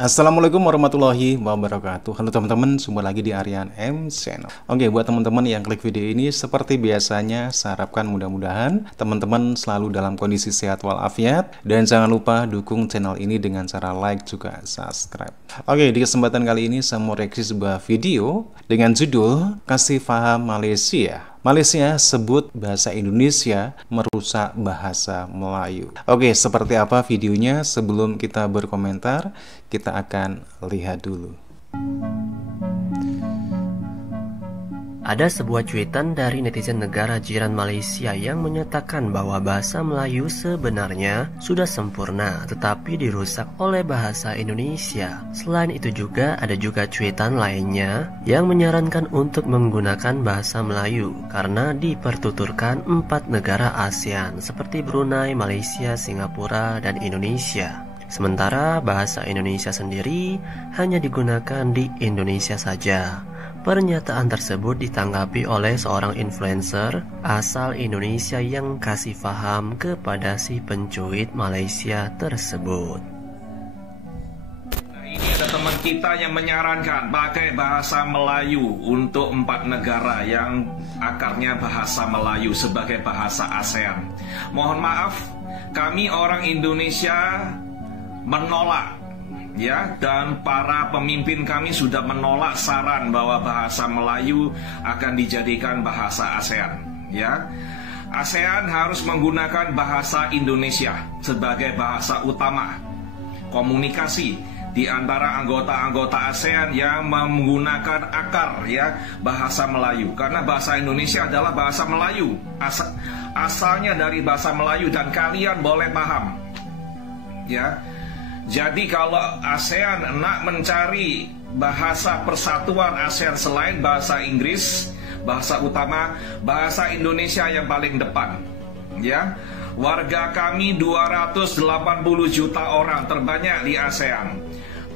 Assalamualaikum warahmatullahi wabarakatuh. Halo teman-teman, jumpa lagi di Aryan M Channel. Oke, buat teman-teman yang klik video ini, seperti biasanya saya harapkan mudah-mudahan teman-teman selalu dalam kondisi sehat walafiat. Dan jangan lupa dukung channel ini dengan cara like juga subscribe. Oke, di kesempatan kali ini saya mau reaksi sebuah video dengan judul Kasih Faham Malaysia. Malaysia sebut bahasa Indonesia merusak bahasa Melayu. Oke, seperti apa videonya? Sebelum kita berkomentar, kita akan lihat dulu. Ada sebuah cuitan dari netizen negara jiran Malaysia yang menyatakan bahwa bahasa Melayu sebenarnya sudah sempurna tetapi dirusak oleh bahasa Indonesia. Selain itu juga ada cuitan lainnya yang menyarankan untuk menggunakan bahasa Melayu karena dipertuturkan 4 negara ASEAN seperti Brunei, Malaysia, Singapura, dan Indonesia. Sementara bahasa Indonesia sendiri hanya digunakan di Indonesia saja. Pernyataan tersebut ditanggapi oleh seorang influencer asal Indonesia yang kasih paham kepada si pencuit Malaysia tersebut. Nah, ini ada teman kita yang menyarankan pakai bahasa Melayu untuk 4 negara yang akarnya bahasa Melayu sebagai bahasa ASEAN. Mohon maaf, kami orang Indonesia menolak. Ya, dan para pemimpin kami sudah menolak saran bahwa bahasa Melayu akan dijadikan bahasa ASEAN. Ya, ASEAN harus menggunakan bahasa Indonesia sebagai bahasa utama komunikasi di antara anggota-anggota ASEAN yang menggunakan akar ya bahasa Melayu. Karena bahasa Indonesia adalah bahasa Melayu, asalnya dari bahasa Melayu dan kalian boleh paham. Ya. Jadi kalau ASEAN nak mencari bahasa persatuan ASEAN selain bahasa Inggris, bahasa utama, bahasa Indonesia yang paling depan. Ya, warga kami 280 juta orang, terbanyak di ASEAN.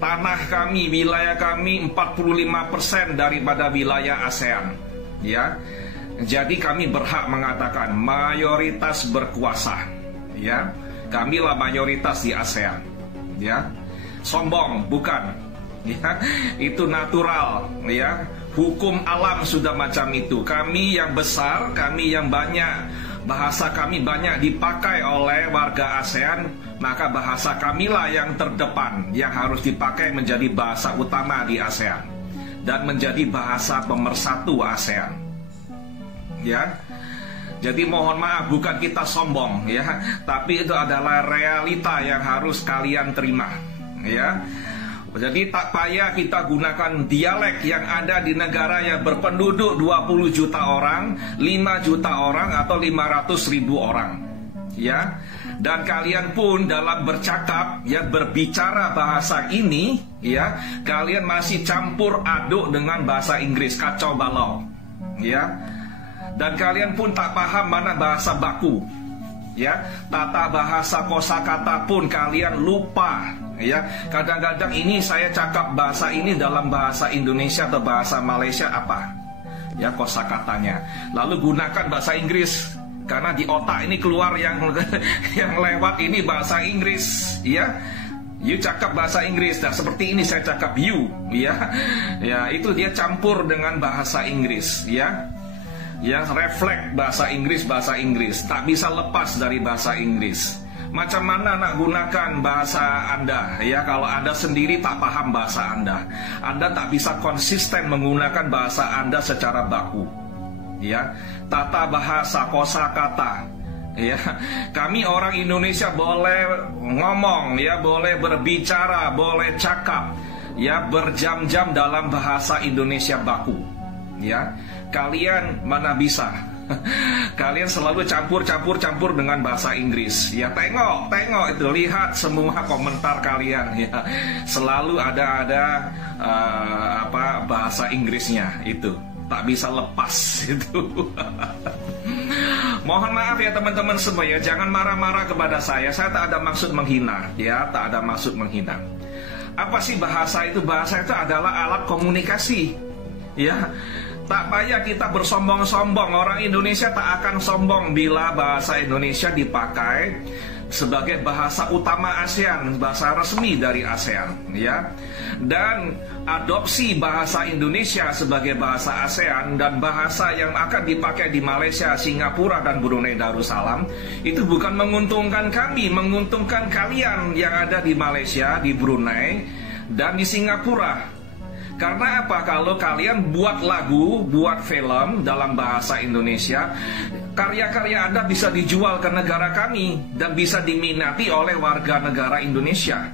Tanah kami, wilayah kami 45% daripada wilayah ASEAN. Ya, jadi kami berhak mengatakan mayoritas berkuasa. Ya, kamilah mayoritas di ASEAN. Ya, sombong bukan, ya, itu natural, ya, hukum alam sudah macam itu. Kami yang besar, kami yang banyak, bahasa kami banyak dipakai oleh warga ASEAN, maka bahasa kamilah yang terdepan, yang harus dipakai menjadi bahasa utama di ASEAN dan menjadi bahasa pemersatu ASEAN. Ya. Jadi mohon maaf, bukan kita sombong ya, tapi itu adalah realita yang harus kalian terima ya. Jadi tak payah kita gunakan dialek yang ada di negara yang berpenduduk 20 juta orang, 5 juta orang atau 500.000 orang ya. Dan kalian pun dalam bercakap ya, berbicara bahasa ini ya, kalian masih campur aduk dengan bahasa Inggris, kacau balau ya. Dan kalian pun tak paham mana bahasa baku ya, tata bahasa kosakata pun kalian lupa ya. Kadang-kadang ini saya cakap bahasa ini dalam bahasa Indonesia atau bahasa Malaysia apa ya kosakatanya, lalu gunakan bahasa Inggris karena di otak ini keluar yang lewat ini bahasa Inggris ya. You cakap bahasa Inggris, nah seperti ini saya cakap you ya. Ya, itu dia campur dengan bahasa Inggris ya. Yang refleks bahasa Inggris tak bisa lepas dari bahasa Inggris. Macam mana nak gunakan bahasa Anda ya, kalau Anda sendiri tak paham bahasa Anda tak bisa konsisten menggunakan bahasa Anda secara baku ya. Tata bahasa kosakata ya, kami orang Indonesia boleh ngomong ya, boleh berbicara, boleh cakap ya berjam-jam dalam bahasa Indonesia baku ya. Kalian mana bisa? Kalian selalu campur dengan bahasa Inggris. Ya tengok itu, lihat semua komentar kalian ya. Selalu ada bahasa Inggrisnya itu. Tak bisa lepas itu. Mohon maaf ya teman-teman semua ya, jangan marah-marah kepada saya. Saya tak ada maksud menghina ya, tak ada maksud menghina. Apa sih bahasa itu? Bahasa itu adalah alat komunikasi. Ya. Tak payah kita bersombong-sombong. Orang Indonesia tak akan sombong bila bahasa Indonesia dipakai sebagai bahasa utama ASEAN, bahasa resmi dari ASEAN, ya. Dan adopsi bahasa Indonesia sebagai bahasa ASEAN dan bahasa yang akan dipakai di Malaysia, Singapura, dan Brunei Darussalam itu bukan menguntungkan kami, menguntungkan kalian yang ada di Malaysia, di Brunei, dan di Singapura. Karena apa? Kalau kalian buat lagu, buat film dalam bahasa Indonesia, karya-karya Anda bisa dijual ke negara kami dan bisa diminati oleh warga negara Indonesia.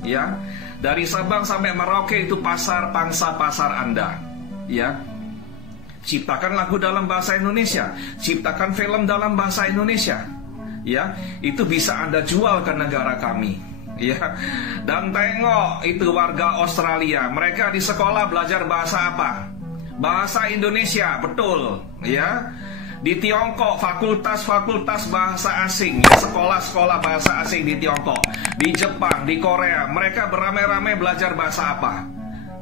Ya, dari Sabang sampai Merauke itu pasar pangsa pasar Anda. Ya, ciptakan lagu dalam bahasa Indonesia, ciptakan film dalam bahasa Indonesia. Ya, itu bisa Anda jual ke negara kami. Ya, dan tengok itu warga Australia, mereka di sekolah belajar bahasa apa? Bahasa Indonesia, betul. Ya, di Tiongkok fakultas-fakultas bahasa asing, ya, sekolah-sekolah bahasa asing di Tiongkok, di Jepang, di Korea, mereka beramai-ramai belajar bahasa apa?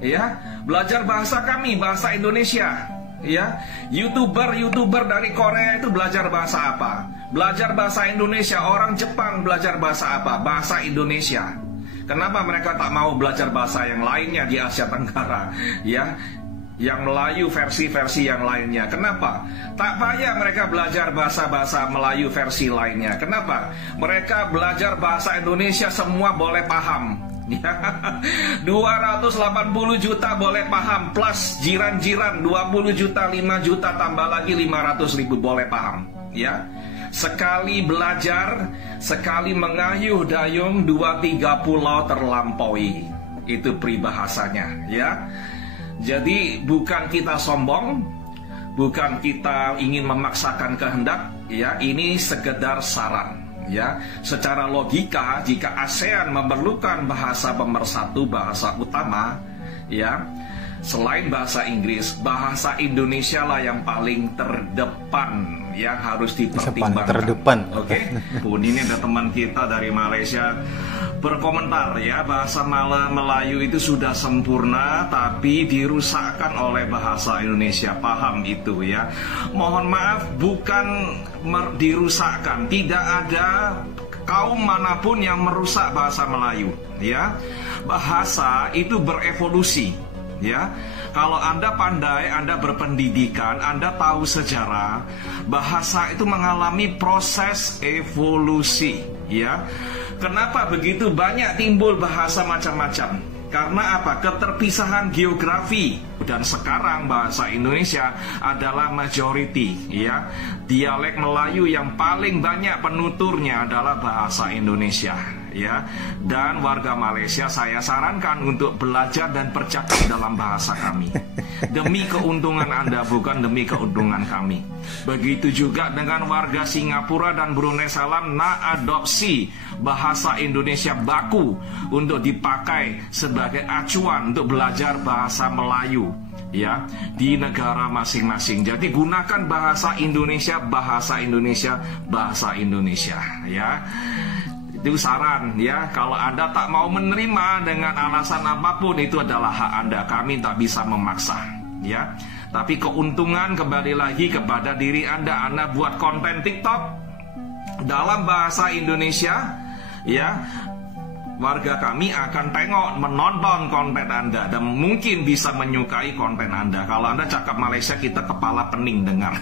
Ya, belajar bahasa kami, bahasa Indonesia. Ya, YouTuber dari Korea itu belajar bahasa apa? Belajar bahasa Indonesia. Orang Jepang belajar bahasa apa? Bahasa Indonesia. Kenapa mereka tak mau belajar bahasa yang lainnya di Asia Tenggara? Ya, yang Melayu versi-versi yang lainnya. Kenapa? Tak payah mereka belajar bahasa-bahasa Melayu versi lainnya. Kenapa? Mereka belajar bahasa Indonesia semua boleh paham. 280 juta boleh paham, plus jiran-jiran 20 juta, 5 juta, tambah lagi 500.000 boleh paham. Ya, sekali belajar, sekali mengayuh dayung, 2-3 pulau terlampaui. Itu peribahasanya, ya. Jadi bukan kita sombong, bukan kita ingin memaksakan kehendak, ya. Ini sekedar saran. Ya, secara logika jika ASEAN memerlukan bahasa pemersatu, bahasa utama, ya, selain bahasa Inggris, bahasa Indonesia lah yang paling terdepan yang harus dipertimbangkan. Terdepan. Oke. Pun ini ada teman kita dari Malaysia berkomentar, ya, bahasa Melayu itu sudah sempurna tapi dirusakkan oleh bahasa Indonesia. Paham itu, ya. Mohon maaf, bukan dirusakkan. Tidak ada kaum manapun yang merusak bahasa Melayu, ya. Bahasa itu berevolusi, ya. Kalau Anda pandai, Anda berpendidikan, Anda tahu sejarah, bahasa itu mengalami proses evolusi, ya. Kenapa begitu banyak timbul bahasa macam-macam? Karena apa? Keterpisahan geografi. Dan sekarang bahasa Indonesia adalah majority, ya. Dialek Melayu yang paling banyak penuturnya adalah bahasa Indonesia, ya. Dan warga Malaysia saya sarankan untuk belajar dan bercakap dalam bahasa kami. Demi keuntungan Anda, bukan demi keuntungan kami. Begitu juga dengan warga Singapura dan Brunei Darussalam, adopsi bahasa Indonesia baku untuk dipakai sebagai acuan untuk belajar bahasa Melayu, ya, di negara masing-masing. Jadi gunakan bahasa Indonesia, bahasa Indonesia, bahasa Indonesia, ya. Itu saran, ya. Kalau Anda tak mau menerima dengan alasan apapun, itu adalah hak Anda. Kami tak bisa memaksa, ya. Tapi keuntungan kembali lagi kepada diri Anda. Anda buat konten TikTok dalam bahasa Indonesia, ya. Warga kami akan tengok, menonton konten Anda dan mungkin bisa menyukai konten Anda. Kalau Anda cakap Malaysia, kita kepala pening dengar.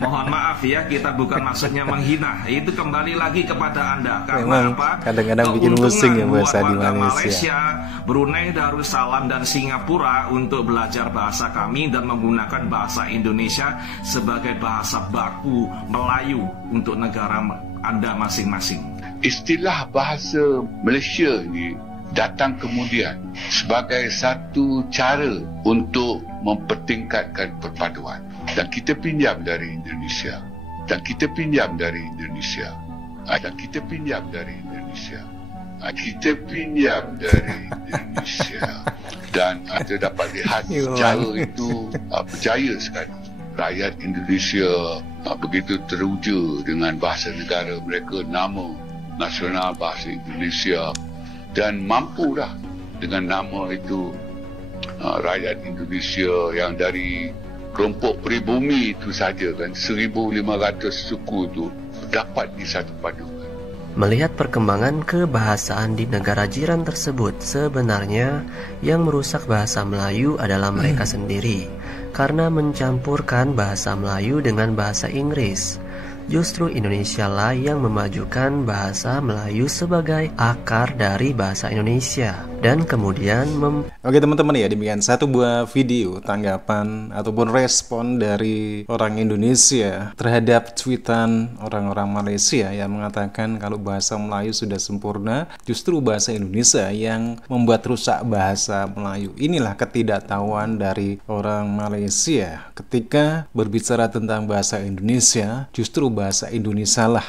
Mohon maaf, ya, kita bukan maksudnya menghina. Itu kembali lagi kepada Anda. Karena memang apa? Kadang-kadang bikin pusing ya bahasa di Malaysia, Brunei Darussalam, dan Singapura untuk belajar bahasa kami dan menggunakan bahasa Indonesia sebagai bahasa baku Melayu untuk negara Anda masing-masing. Istilah bahasa Malaysia ini datang kemudian sebagai satu cara untuk mempertingkatkan perpaduan. Dan kita pinjam dari Indonesia. Dan kita pinjam dari Indonesia. Dan kita pinjam dari Indonesia. Kita pinjam dari Indonesia. Dan anda dapat lihat cara itu berjaya sekali. Rakyat Indonesia begitu teruja dengan bahasa negara mereka, nama nasional bahasa Indonesia, dan mampu dah dengan nama itu rakyat Indonesia yang dari kelompok pribumi itu saja kan 1,500 suku itu dapat disatu padu. Melihat perkembangan kebahasaan di negara jiran tersebut, sebenarnya yang merusak bahasa Melayu adalah mereka sendiri karena mencampurkan bahasa Melayu dengan bahasa Inggris. Justru Indonesia lah yang memajukan bahasa Melayu sebagai akar dari bahasa Indonesia dan kemudian Oke teman-teman ya, demikian satu buah video tanggapan ataupun respon dari orang Indonesia terhadap tweetan orang-orang Malaysia yang mengatakan kalau bahasa Melayu sudah sempurna, justru bahasa Indonesia yang membuat rusak bahasa Melayu. Inilah ketidaktahuan dari orang Malaysia ketika berbicara tentang bahasa Indonesia. Justru bahasa Indonesia lah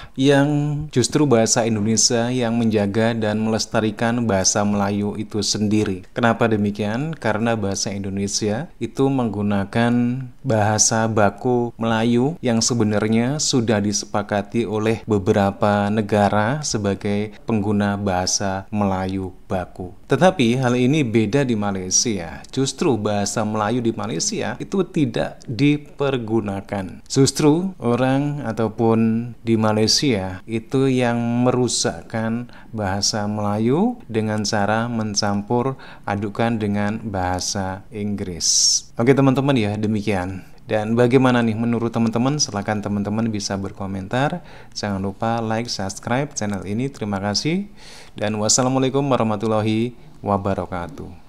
justru bahasa Indonesia yang menjaga dan melestarikan bahasa Melayu itu sendiri. Kenapa demikian? Karena bahasa Indonesia itu menggunakan bahasa baku Melayu yang sebenarnya sudah disepakati oleh beberapa negara sebagai pengguna bahasa Melayu baku. Tetapi hal ini beda di Malaysia. Justru bahasa Melayu di Malaysia itu tidak dipergunakan. Justru orang ataupun di Malaysia itu yang merusakkan bahasa Melayu dengan cara mencampur adukan dengan bahasa Inggris. Oke teman-teman ya, demikian. Dan bagaimana nih menurut teman-teman? Silakan teman-teman bisa berkomentar. Jangan lupa like, subscribe channel ini. Terima kasih. Dan wassalamualaikum warahmatullahi wabarakatuh.